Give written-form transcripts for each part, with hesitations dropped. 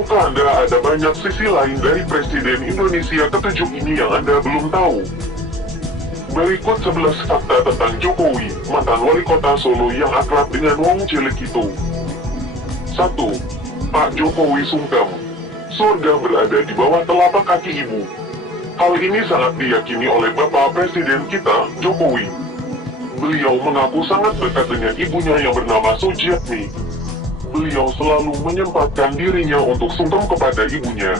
Tahukah Anda ada banyak sisi lain dari Presiden Indonesia ke-7 ini yang Anda belum tahu? Berikut 11 fakta tentang Jokowi, mantan wali kota Solo yang akrab dengan Wong Cilik itu. 1. Pak Jokowi sungkem. Surga berada di bawah telapak kaki ibu. Hal ini sangat diyakini oleh Bapak Presiden kita, Jokowi. Beliau mengaku sangat dekat dengan ibunya yang bernama Sujiatmi. Beliau selalu menyempatkan dirinya untuk sungkem kepada ibunya.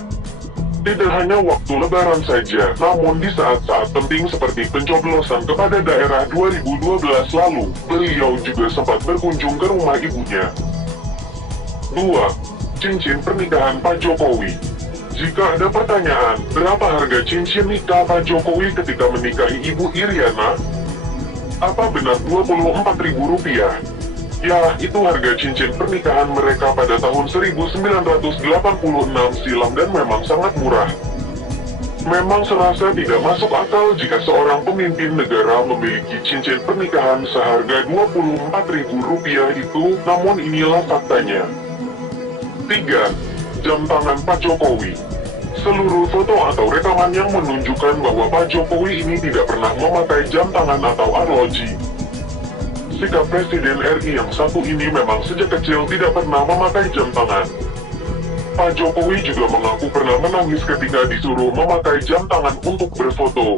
Tidak hanya waktu lebaran saja, namun di saat-saat penting seperti pencoblosan kepada daerah 2012 lalu, beliau juga sempat berkunjung ke rumah ibunya. 2. Cincin pernikahan Pak Jokowi. Jika ada pertanyaan, berapa harga cincin nikah Pak Jokowi ketika menikahi Ibu Iriana? Apa benar Rp24.000? Ya, itu harga cincin pernikahan mereka pada tahun 1986 silam dan memang sangat murah. Memang serasa tidak masuk akal jika seorang pemimpin negara memiliki cincin pernikahan seharga Rp24.000 itu, namun inilah faktanya. 3. Jam tangan Pak Jokowi. Seluruh foto atau rekaman yang menunjukkan bahwa Pak Jokowi ini tidak pernah memakai jam tangan atau arloji. Sikap Presiden RI yang satu ini memang sejak kecil tidak pernah memakai jam tangan. Pak Jokowi juga mengaku pernah menangis ketika disuruh memakai jam tangan untuk berfoto.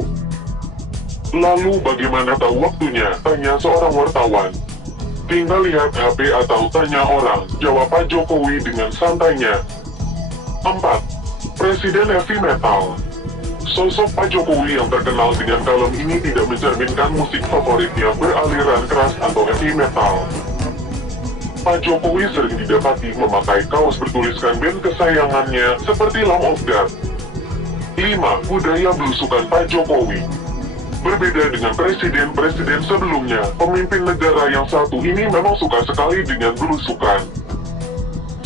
Lalu bagaimana tahu waktunya? Tanya seorang wartawan. Tinggal lihat HP atau tanya orang, jawab Pak Jokowi dengan santainya. 4. Presiden heavy metal. Sosok Pak Jokowi yang terkenal dengan kalem ini tidak mencerminkan musik favoritnya beraliran keras atau heavy metal. Pak Jokowi sering didapati memakai kaos bertuliskan band kesayangannya seperti Lamb of God. 5. Budaya belusukan Pak Jokowi. Berbeda dengan presiden-presiden sebelumnya, pemimpin negara yang satu ini memang suka sekali dengan belusukan.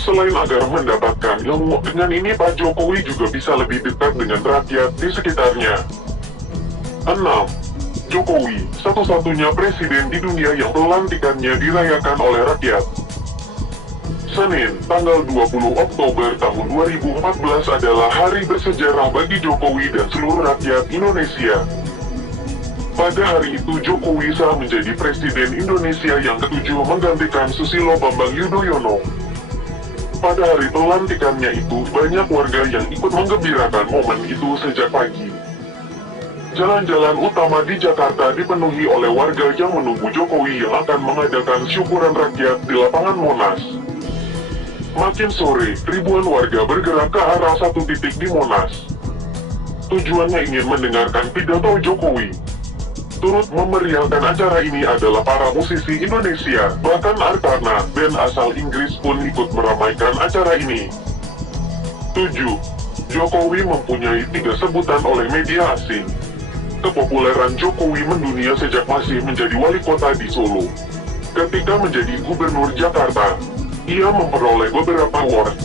Selain agar mendapatkan ilmu, dengan ini Pak Jokowi juga bisa lebih dekat dengan rakyat di sekitarnya. 6. Jokowi, satu-satunya presiden di dunia yang pelantikannya dirayakan oleh rakyat. Senin, tanggal 20 Oktober tahun 2014 adalah hari bersejarah bagi Jokowi dan seluruh rakyat Indonesia. Pada hari itu Jokowi sah menjadi Presiden Indonesia yang ke-7 menggantikan Susilo Bambang Yudhoyono. Pada hari pelantikannya itu, banyak warga yang ikut menggembirakan momen itu sejak pagi. Jalan-jalan utama di Jakarta dipenuhi oleh warga yang menunggu Jokowi yang akan mengadakan syukuran rakyat di lapangan Monas. Makin sore, ribuan warga bergerak ke arah satu titik di Monas. Tujuannya ingin mendengarkan pidato Jokowi. Turut memeriahkan acara ini adalah para musisi Indonesia, bahkan Arkarna, band asal Inggris pun ikut meramaikan acara ini. 7. Jokowi mempunyai 3 sebutan oleh media asing. Kepopuleran Jokowi mendunia sejak masih menjadi wali kota di Solo. Ketika menjadi gubernur Jakarta, ia memperoleh beberapa award.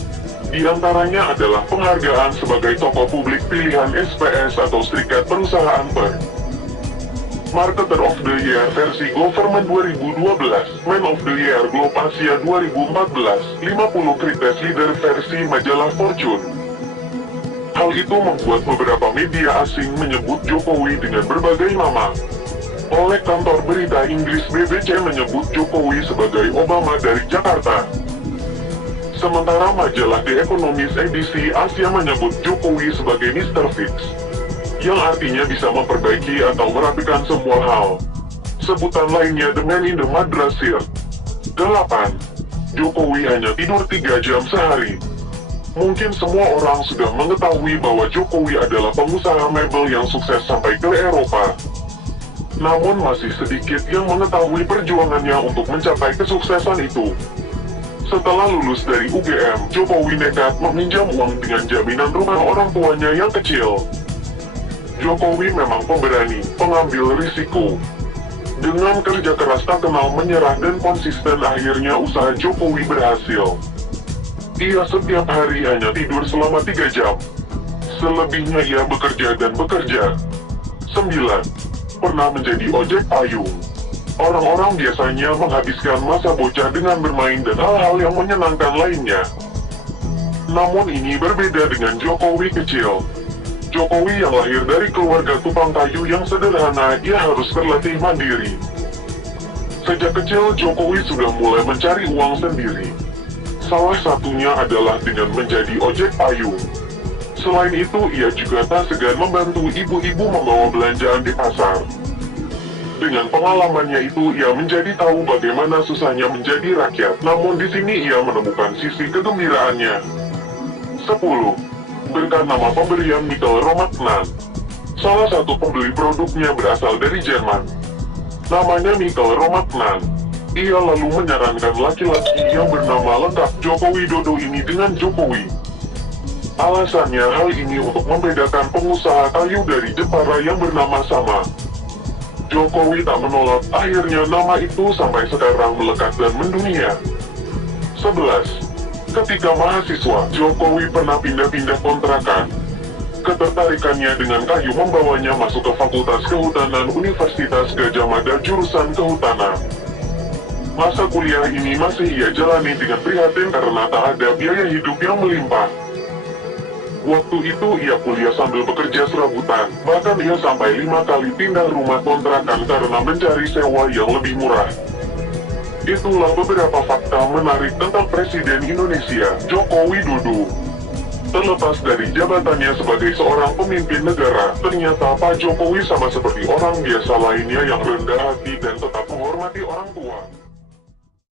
Di antaranya adalah penghargaan sebagai tokoh publik pilihan SPS atau Serikat Perusahaan Per. Marketer of the Year versi Government 2012, Man of the Year Globe Asia 2014, 50 Greatest Leader versi majalah Fortune. Hal itu membuat beberapa media asing menyebut Jokowi dengan berbagai nama. Oleh kantor berita Inggris BBC menyebut Jokowi sebagai Obama dari Jakarta. Sementara majalah The Economist edisi Asia menyebut Jokowi sebagai Mr. Fix, yang artinya bisa memperbaiki atau merapikan semua hal. Sebutan lainnya The Man in the Madras Shirt. 8. Jokowi hanya tidur 3 jam sehari. Mungkin semua orang sudah mengetahui bahwa Jokowi adalah pengusaha mebel yang sukses sampai ke Eropa. Namun masih sedikit yang mengetahui perjuangannya untuk mencapai kesuksesan itu. Setelah lulus dari UGM, Jokowi nekat meminjam uang dengan jaminan rumah orang tuanya yang kecil. Jokowi memang pemberani, pengambil risiko. Dengan kerja keras tak kenal menyerah dan konsisten, akhirnya usaha Jokowi berhasil. Ia setiap hari hanya tidur selama 3 jam. Selebihnya ia bekerja dan bekerja. 9. Pernah menjadi ojek payung. Orang-orang biasanya menghabiskan masa bocah dengan bermain dan hal-hal yang menyenangkan lainnya. Namun ini berbeda dengan Jokowi kecil. Jokowi yang lahir dari keluarga tukang kayu yang sederhana, ia harus berlatih mandiri. Sejak kecil, Jokowi sudah mulai mencari uang sendiri. Salah satunya adalah dengan menjadi ojek payung. Selain itu, ia juga tak segan membantu ibu-ibu membawa belanjaan di pasar. Dengan pengalamannya itu, ia menjadi tahu bagaimana susahnya menjadi rakyat. Namun di sini ia menemukan sisi kegembiraannya. 10. Berkat nama pemberian Mikkel Romaknan. Salah satu pembeli produknya berasal dari Jerman. Namanya Mikkel Romaknan. Ia lalu menyarankan laki-laki yang bernama lengkap Joko Widodo ini dengan Jokowi. Alasannya hal ini untuk membedakan pengusaha kayu dari Jepara yang bernama sama. Jokowi tak menolak, akhirnya nama itu sampai sekarang melekat dan mendunia. 11. Ketika mahasiswa, Jokowi pernah pindah-pindah kontrakan. Ketertarikannya dengan kayu membawanya masuk ke Fakultas Kehutanan Universitas Gadjah Mada jurusan Kehutanan. Masa kuliah ini masih ia jalani dengan prihatin karena tak ada biaya hidup yang melimpah. Waktu itu ia kuliah sambil bekerja serabutan, bahkan ia sampai 5 kali pindah rumah kontrakan karena mencari sewa yang lebih murah. Itulah beberapa fakta menarik tentang Presiden Indonesia, Joko Widodo. Terlepas dari jabatannya sebagai seorang pemimpin negara, ternyata Pak Jokowi sama seperti orang biasa lainnya yang rendah hati dan tetap menghormati orang tua.